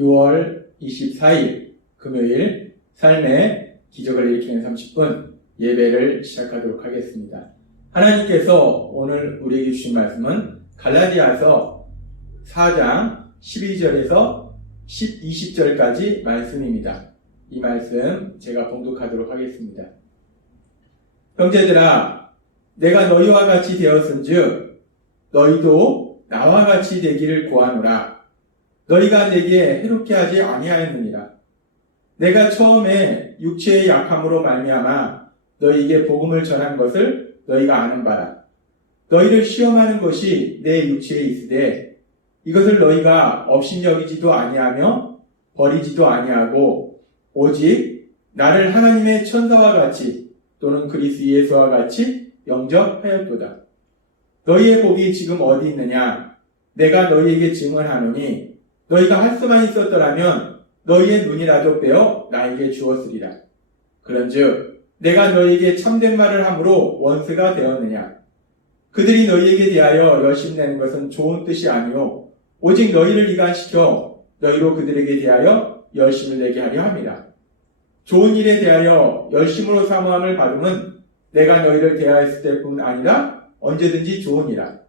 6월 24일 금요일 삶의 기적을 일으키는 30분 예배를 시작하도록 하겠습니다. 하나님께서 오늘 우리에게 주신 말씀은 갈라디아서 4장 12절에서 20절까지 말씀입니다. 이 말씀 제가 봉독하도록 하겠습니다. 형제들아, 내가 너희와 같이 되었은즉 너희도 나와 같이 되기를 구하노라. 너희가 내게 해롭게 하지 아니하였느니라. 내가 처음에 육체의 약함으로 말미암아 너희에게 복음을 전한 것을 너희가 아는 바라. 너희를 시험하는 것이 내 육체에 있으되 이것을 너희가 업신여기지도 아니하며 버리지도 아니하고 오직 나를 하나님의 천사와 같이 또는 그리스도 예수와 같이 영접하였도다. 너희의 복이 지금 어디 있느냐? 내가 너희에게 증언하노니 너희가 할 수만 있었더라면 너희의 눈이라도 빼어 나에게 주었으리라. 그런즉 내가 너희에게 참된 말을 함으로 원수가 되었느냐? 그들이 너희에게 대하여 열심내는 것은 좋은 뜻이 아니요 오직 너희를 이간시켜 너희로 그들에게 대하여 열심을 내게 하려 함이라. 좋은 일에 대하여 열심으로 사모함을 받음은 내가 너희를 대하였을 때뿐 아니라 언제든지 좋으니라.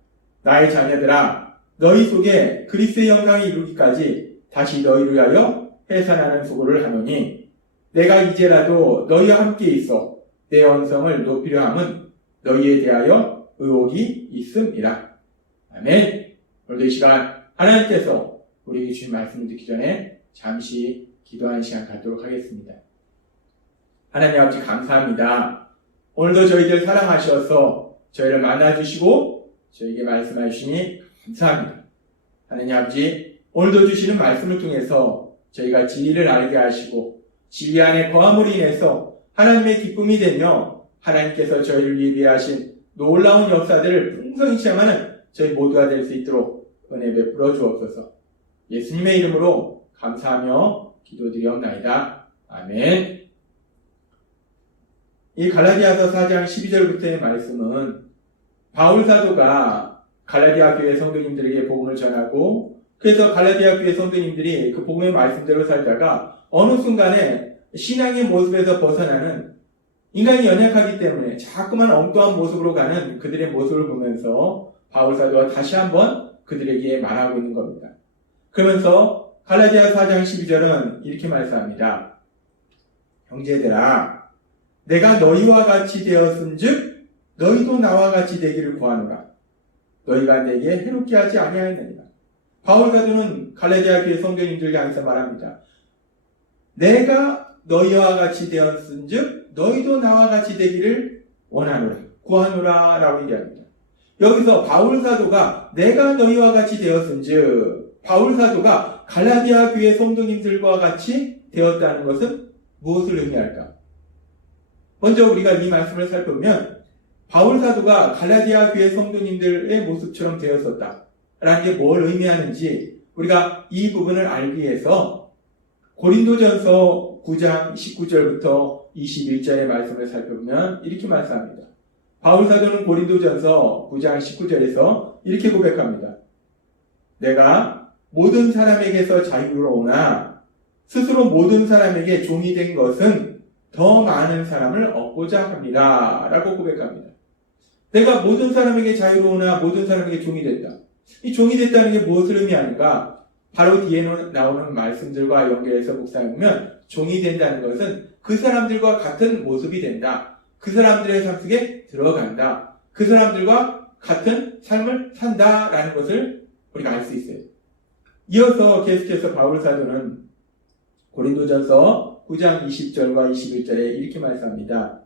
나의 자녀들아, 너희 속에 그리스도의 형상이 이루기까지 다시 너희를 위하여 해산하는 수고를 하노니 내가 이제라도 너희와 함께 있어 내 언성을 높이려 함은 너희에 대하여 의혹이 있음이라. 아멘. 오늘도 이 시간 하나님께서 우리에게 주신 말씀을 듣기 전에 잠시 기도하는 시간 갖도록 하겠습니다. 하나님 아버지 감사합니다. 오늘도 저희들 사랑하셔서 저희를 만나주시고 저희에게 말씀해 주시니 감사합니다. 하나님 아버지, 오늘도 주시는 말씀을 통해서 저희가 진리를 알게 하시고 진리 안에 거함으로 인해서 하나님의 기쁨이 되며 하나님께서 저희를 위해 하신 놀라운 역사들을 풍성히 체험하는 저희 모두가 될 수 있도록 은혜 베풀어 주옵소서. 예수님의 이름으로 감사하며 기도드리옵나이다. 아멘. 이 갈라디아서 4장 12절부터의 말씀은 바울 사도가 갈라디아 교회 성도님들에게 복음을 전하고 그래서 갈라디아 교회 성도님들이 그 복음의 말씀대로 살다가 어느 순간에 신앙의 모습에서 벗어나는 인간이 연약하기 때문에 자꾸만 엉뚱한 모습으로 가는 그들의 모습을 보면서 바울 사도가 다시 한번 그들에게 말하고 있는 겁니다. 그러면서 갈라디아 4장 12절은 이렇게 말씀합니다. 형제들아, 내가 너희와 같이 되었은즉 너희도 나와 같이 되기를 구하노라. 너희가 내게 해롭게 하지 아니하였느니라. 바울 사도는 갈라디아 교회 성도님들에게 항상 말합니다. 내가 너희와 같이 되었은즉 너희도 나와 같이 되기를 원하노라, 구하노라 라고 얘기합니다. 여기서 바울 사도가 내가 너희와 같이 되었은즉 바울 사도가 갈라디아 교회 성도님들과 같이 되었다는 것은 무엇을 의미할까? 먼저 우리가 이 말씀을 살펴보면 바울 사도가 갈라디아 교회 성도님들의 모습처럼 되었었다 라는 게 뭘 의미하는지 우리가 이 부분을 알기 위해서 고린도전서 9장 19절부터 21절의 말씀을 살펴보면 이렇게 말씀합니다. 바울 사도는 고린도전서 9장 19절에서 이렇게 고백합니다. 내가 모든 사람에게서 자유로우나 스스로 모든 사람에게 종이 된 것은 더 많은 사람을 얻고자 합니다 라고 고백합니다. 내가 모든 사람에게 자유로우나 모든 사람에게 종이 됐다. 이 종이 됐다는 게 무엇을 의미하는가? 바로 뒤에 나오는 말씀들과 연결해서 묵상하면 종이 된다는 것은 그 사람들과 같은 모습이 된다. 그 사람들의 삶 속에 들어간다. 그 사람들과 같은 삶을 산다라는 것을 우리가 알 수 있어요. 이어서 계속해서 바울 사도는 고린도전서 9장 20절과 21절에 이렇게 말씀합니다.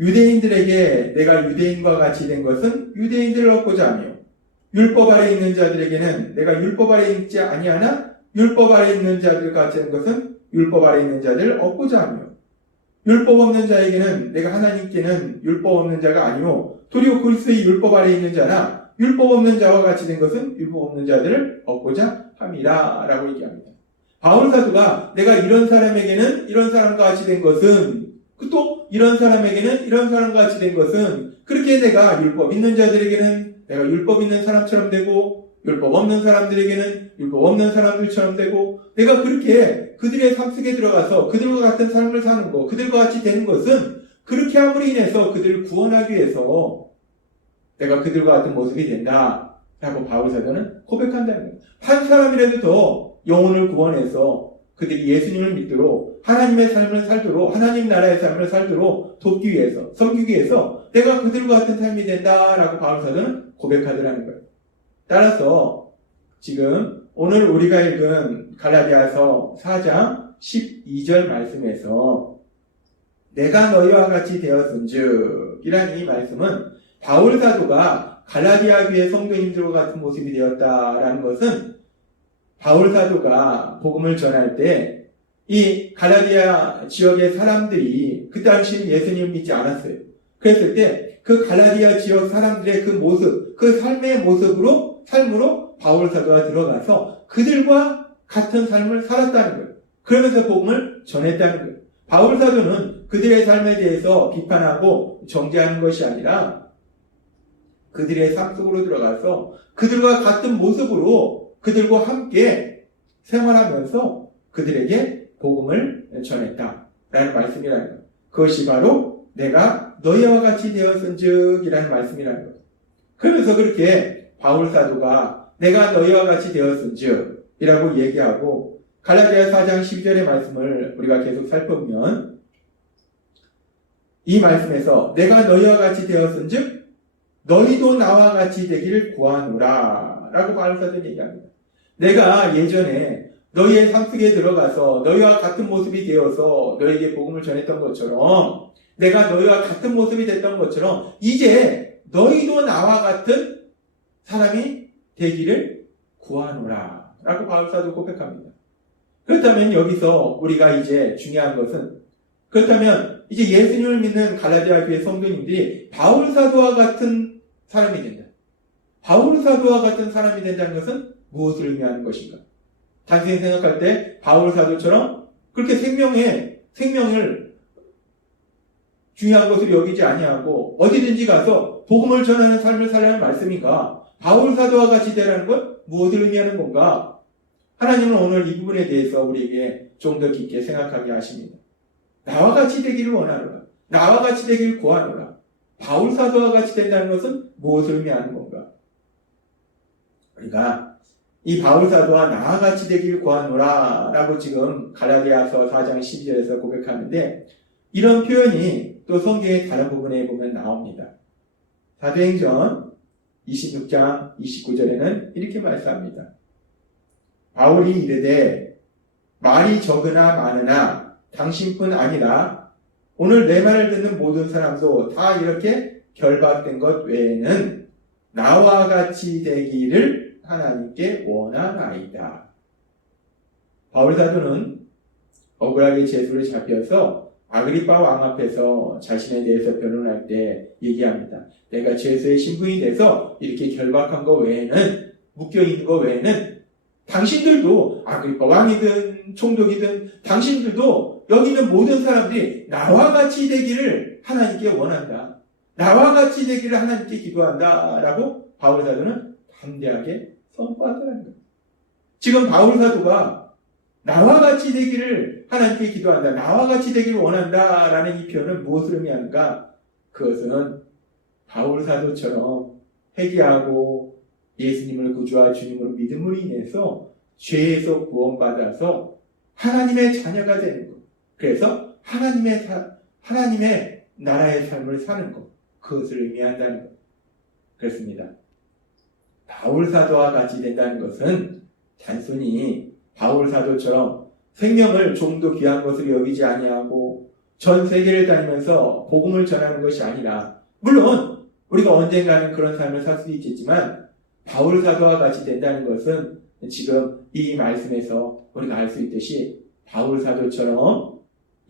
유대인들에게 내가 유대인과 같이 된 것은 유대인들을 얻고자 하며 율법 아래 있는 자들에게는 내가 율법 아래 있지 아니하나 율법 아래 있는 자들 같이 된 것은 율법 아래 있는 자들을 얻고자 하며 율법 없는 자에게는 내가 하나님께는 율법 없는 자가 아니오 도리어 그리스도의 율법 아래 있는 자나 율법 없는 자와 같이 된 것은 율법 없는 자들을 얻고자 함이라 라고 얘기합니다. 바울 사도가 내가 이런 사람에게는 이런 사람과 같이 된 것은 또 이런 사람에게는 이런 사람과 같이 된 것은 그렇게 내가 율법 있는 자들에게는 내가 율법 있는 사람처럼 되고 율법 없는 사람들에게는 율법 없는 사람들처럼 되고, 내가 그렇게 그들의 삶 속에 들어가서 그들과 같은 삶을 사는 것, 그들과 같이 되는 것은 그렇게 함으로 인해서 그들을 구원하기 위해서 내가 그들과 같은 모습이 된다 라고 바울 사도는 고백한다는 거예요. 한 사람이라도 더 영혼을 구원해서 그들이 예수님을 믿도록 하나님의 삶을 살도록, 하나님 나라의 삶을 살도록 돕기 위해서, 섬기기 위해서 내가 그들과 같은 삶이 된다라고 바울 사도는 고백하더라는 거예요. 따라서 지금 오늘 우리가 읽은 갈라디아서 4장 12절 말씀에서 내가 너희와 같이 되었은즉 이라는 이 말씀은 바울 사도가 갈라디아 교회 성도님들과 같은 모습이 되었다라는 것은 바울 사도가 복음을 전할 때 이 갈라디아 지역의 사람들이 그 당시는 예수님을 믿지 않았어요. 그랬을 때 그 갈라디아 지역 사람들의 그 모습, 그 삶의 삶으로 바울 사도가 들어가서 그들과 같은 삶을 살았다는 거예요. 그러면서 복음을 전했다는 거예요. 바울 사도는 그들의 삶에 대해서 비판하고 정죄하는 것이 아니라 그들의 삶 속으로 들어가서 그들과 같은 모습으로 그들과 함께 생활하면서 그들에게 복음을 전했다라는 말씀이라는 거예요. 그것이 바로 내가 너희와 같이 되었은즉 이라는 말씀이라는 거예요. 그러면서 그렇게 바울 사도가 내가 너희와 같이 되었은즉 이라고 얘기하고 갈라디아 4장 12절의 말씀을 우리가 계속 살펴보면 이 말씀에서 내가 너희와 같이 되었은즉 너희도 나와 같이 되기를 구하노라 라고 바울 사도는 얘기합니다. 내가 예전에 너희의 삶 속에 들어가서 너희와 같은 모습이 되어서 너희에게 복음을 전했던 것처럼 내가 너희와 같은 모습이 됐던 것처럼 이제 너희도 나와 같은 사람이 되기를 구하노라 라고 바울 사도 고백합니다. 그렇다면 여기서 우리가 이제 중요한 것은 그렇다면 이제 예수님을 믿는 갈라디아 교회 성도님들이 바울 사도와 같은 사람이 된다. 바울 사도와 같은 사람이 된다는 것은 무엇을 의미하는 것인가? 단순히 생각할 때 바울 사도처럼 그렇게 생명을 중요한 것으로 여기지 아니하고 어디든지 가서 복음을 전하는 삶을 살라는 말씀인가? 바울 사도와 같이 되라는 건 무엇을 의미하는 건가? 하나님은 오늘 이 부분에 대해서 우리에게 좀 더 깊게 생각하게 하십니다. 나와 같이 되기를 원하노라. 나와 같이 되기를 구하노라. 바울 사도와 같이 된다는 것은 무엇을 의미하는 건가? 우리가 이 바울 사도와 나와 같이 되기를 구하노라 라고 지금 갈라디아서 4장 12절에서 고백하는데 이런 표현이 또 성경의 다른 부분에 보면 나옵니다. 사도행전 26장 29절에는 이렇게 말씀합니다. 바울이 이르되 말이 적으나 많으나 당신뿐 아니라 오늘 내 말을 듣는 모든 사람도 다 이렇게 결박된 것 외에는 나와 같이 되기를 하나님께 원하나이다. 바울 사도는 억울하게 제수를 잡혀서 아그리파 왕 앞에서 자신에 대해서 변론할 때 얘기합니다. 내가 제수의 신부이 돼서 이렇게 결박한 것 외에는 묶여있는 것 외에는 당신들도 아그리파 왕이든 총독이든 당신들도 여기 있는 모든 사람들이 나와 같이 되기를 하나님께 원한다. 나와 같이 되기를 하나님께 기도한다. 라고 바울 사도는 담대하게 선포하더라는 거예요. 지금 바울 사도가 나와 같이 되기를 하나님께 기도한다. 나와 같이 되기를 원한다. 라는 이 표현은 무엇을 의미하는가? 그것은 바울 사도처럼 회개하고 예수님을 구주와 주님으로 믿음으로 인해서 죄에서 구원받아서 하나님의 자녀가 되는 것. 그래서 하나님의 나라의 삶을 사는 것. 그것을 의미한다는 것. 그렇습니다. 바울 사도와 같이 된다는 것은 단순히 바울 사도처럼 생명을 좀 더 귀한 것으로 여기지 아니하고 전 세계를 다니면서 복음을 전하는 것이 아니라 물론 우리가 언젠가는 그런 삶을 살 수도 있겠지만 바울 사도와 같이 된다는 것은 지금 이 말씀에서 우리가 알 수 있듯이 바울 사도처럼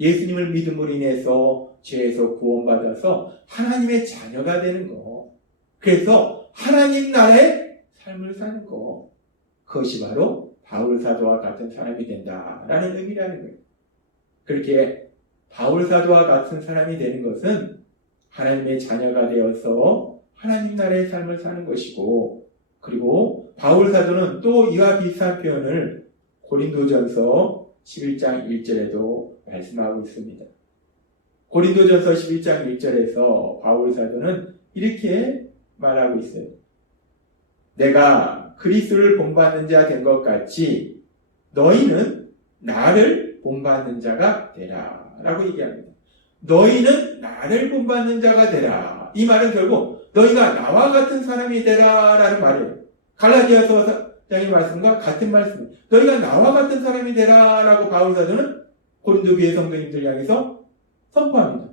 예수님을 믿음으로 인해서 죄에서 구원받아서 하나님의 자녀가 되는 것. 그래서 하나님 나라의 삶을 사는 것. 그것이 바로 바울 사도와 같은 사람이 된다라는 의미라는 거예요. 그렇게 바울 사도와 같은 사람이 되는 것은 하나님의 자녀가 되어서 하나님 나라의 삶을 사는 것이고 그리고 바울 사도는 또 이와 비슷한 표현을 고린도전서 11장 1절에도 말씀하고 있습니다. 고린도전서 11장 1절에서 바울 사도는 이렇게 말하고 있어요. 내가 그리스도를 본받는 자 된 것 같이 너희는 나를 본받는 자가 되라 라고 얘기합니다. 너희는 나를 본받는 자가 되라. 이 말은 결국 너희가 나와 같은 사람이 되라 라는 말이에요. 갈라디아서 장의 말씀과 같은 말씀이에요. 너희가 나와 같은 사람이 되라 라고 바울 사도는 고린도 교회 성도님들 향해서 선포합니다.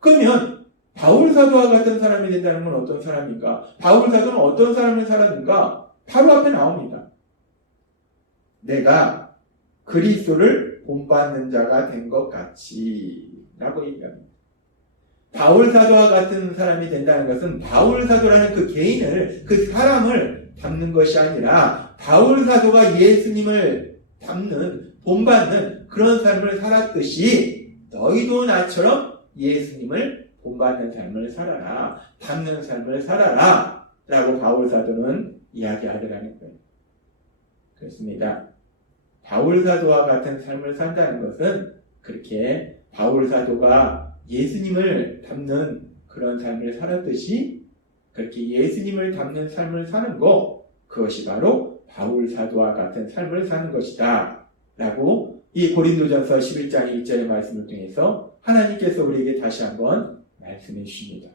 그러면 바울 사도와 같은 사람이 된다는 건 어떤 사람인가? 바울 사도는 어떤 사람을 살았는가? 바로 앞에 나옵니다. 내가 그리스도를 본받는 자가 된 것 같이 라고 얘기합니다. 바울 사도와 같은 사람이 된다는 것은 바울 사도라는 그 개인을, 그 사람을 닮는 것이 아니라 바울 사도가 예수님을 닮는, 본받는 그런 삶을 살았듯이 너희도 나처럼 예수님을 본받는 삶을 살아라, 닮는 삶을 살아라 라고 바울 사도는 이야기하더라는 거예요. 그렇습니다. 바울 사도와 같은 삶을 산다는 것은 그렇게 바울 사도가 예수님을 닮는 그런 삶을 살았듯이 그렇게 예수님을 닮는 삶을 사는 것, 그것이 바로 바울 사도와 같은 삶을 사는 것이다 라고 이 고린도전서 11장 1절의 말씀을 통해서 하나님께서 우리에게 다시 한번 말씀해 주십니다.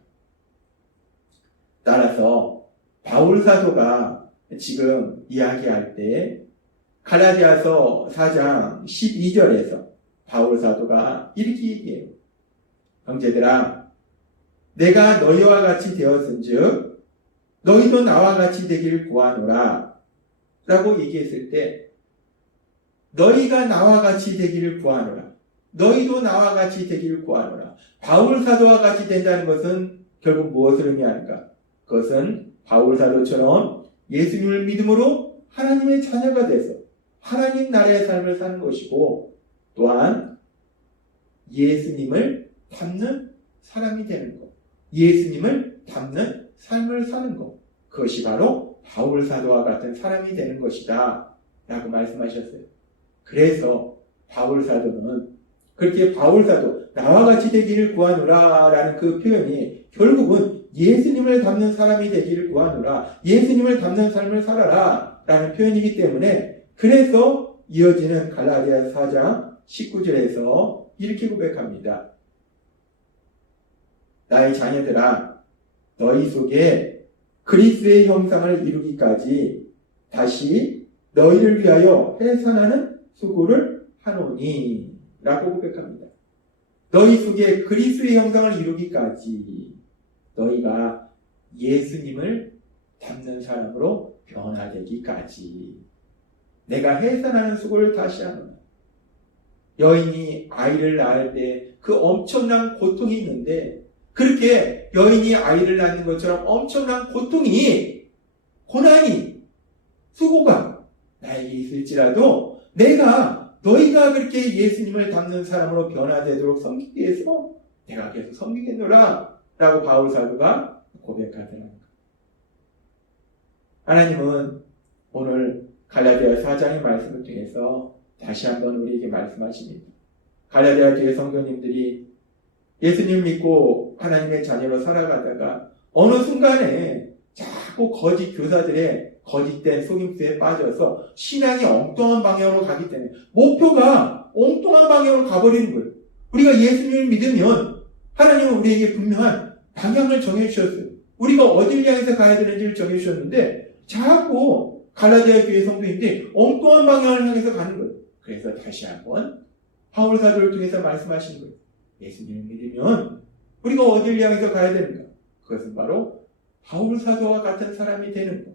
따라서 바울 사도가 지금 이야기할 때 갈라디아서 4장 12절에서 바울 사도가 이렇게 얘기해요. 형제들아, 내가 너희와 같이 되었은즉 너희도 나와 같이 되기를 구하노라 라고 얘기했을 때 너희가 나와 같이 되기를 구하노라, 너희도 나와 같이 되기를 구하노라. 바울 사도와 같이 된다는 것은 결국 무엇을 의미하는가? 그것은 바울 사도처럼 예수님을 믿음으로 하나님의 자녀가 돼서 하나님 나라의 삶을 사는 것이고, 또한 예수님을 닮는 사람이 되는 것, 예수님을 닮는 삶을 사는 것, 그것이 바로 바울 사도와 같은 사람이 되는 것이다 라고 말씀하셨어요. 그래서 바울 사도는 그렇게 바울 사도, 나와 같이 되기를 구하노라 라는 그 표현이 결국은 예수님을 닮는 사람이 되기를 구하노라, 예수님을 닮는 삶을 살아라 라는 표현이기 때문에, 그래서 이어지는 갈라디아 4장 19절에서 이렇게 고백합니다. 나의 자녀들아, 너희 속에 그리스도의 형상을 이루기까지 다시 너희를 위하여 해산하는 수고를 하노니 라고 고백합니다. 너희 속에 그리스도의 형상을 이루기까지 너희가 예수님을 닮는 사람으로 변화되기까지 내가 해산하는 수고를 다시 하노라. 여인이 아이를 낳을 때 그 엄청난 고통이 있는데, 그렇게 여인이 아이를 낳는 것처럼 엄청난 고통이, 고난이, 수고가 나에게 있을지라도 너희가 그렇게 예수님을 닮는 사람으로 변화되도록 섬기기 위해서 내가 계속 섬기겠노라 라고 바울 사도가 고백하더랍니다. 하나님은 오늘 갈라디아 4장의 말씀을 통해서 다시 한번 우리에게 말씀하십니다. 갈라디아 교회 성도님들이 예수님 믿고 하나님의 자녀로 살아가다가 어느 순간에 자꾸 거짓 교사들의 거짓된 속임수에 빠져서 신앙이 엉뚱한 방향으로 가기 때문에 목표가 엉뚱한 방향으로 가버리는 거예요. 우리가 예수님을 믿으면 하나님은 우리에게 분명한 방향을 정해주셨어요. 우리가 어딜 향해서 가야 되는지를 정해주셨는데 자꾸 갈라디아 교회 성도인들이 엉뚱한 방향을 향해서 가는 거예요. 그래서 다시 한번 바울 사도를 통해서 말씀하시는 거예요. 예수님을 믿으면 우리가 어딜 향해서 가야 되는가? 그것은 바로 바울 사도와 같은 사람이 되는 것.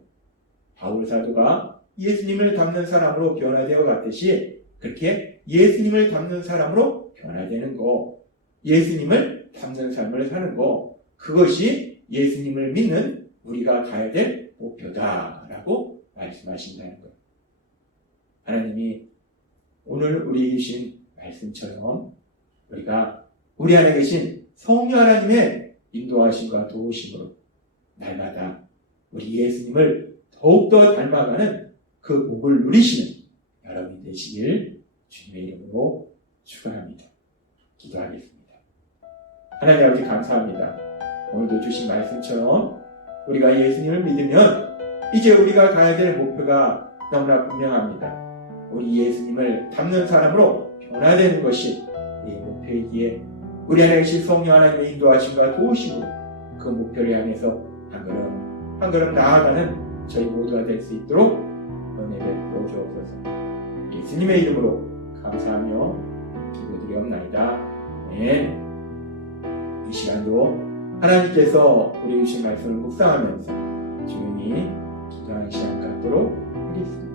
바울 사도가 예수님을 닮는 사람으로 변화되어 갔듯이 그렇게 예수님을 닮는 사람으로 변화되는 것, 예수님을 닮는 삶을 사는 것, 그것이 예수님을 믿는 우리가 가야 될 목표다라고 말씀하신다는 거예요. 하나님이 오늘 우리에게 주신 말씀처럼 우리가 우리 안에 계신 성령 하나님의 인도하심과 도우심으로 날마다 우리 예수님을 더욱더 닮아가는 그 복을 누리시는 여러분이 되시길 주님의 이름으로 축원합니다. 기도하겠습니다. 하나님 아버지 감사합니다. 오늘도 주신 말씀처럼 우리가 예수님을 믿으면 이제 우리가 가야 될 목표가 너무나 분명합니다. 우리 예수님을 닮는 사람으로 변화되는 것이 우리의 목표이기에 우리 안에 계신 성령 하나님의 인도하심과 도우심으로 그 목표를 향해서 한 걸음 나아가는 저희 모두가 될 수 있도록 은혜 베풀어 주옵소서. 예수님의 이름으로 감사하며 기도드리옵나이다. 아멘. 이 시간도 하나님께서 우리 주신 말씀을 묵상하면서 조용히 기도하는 시간 갖도록 하겠습니다.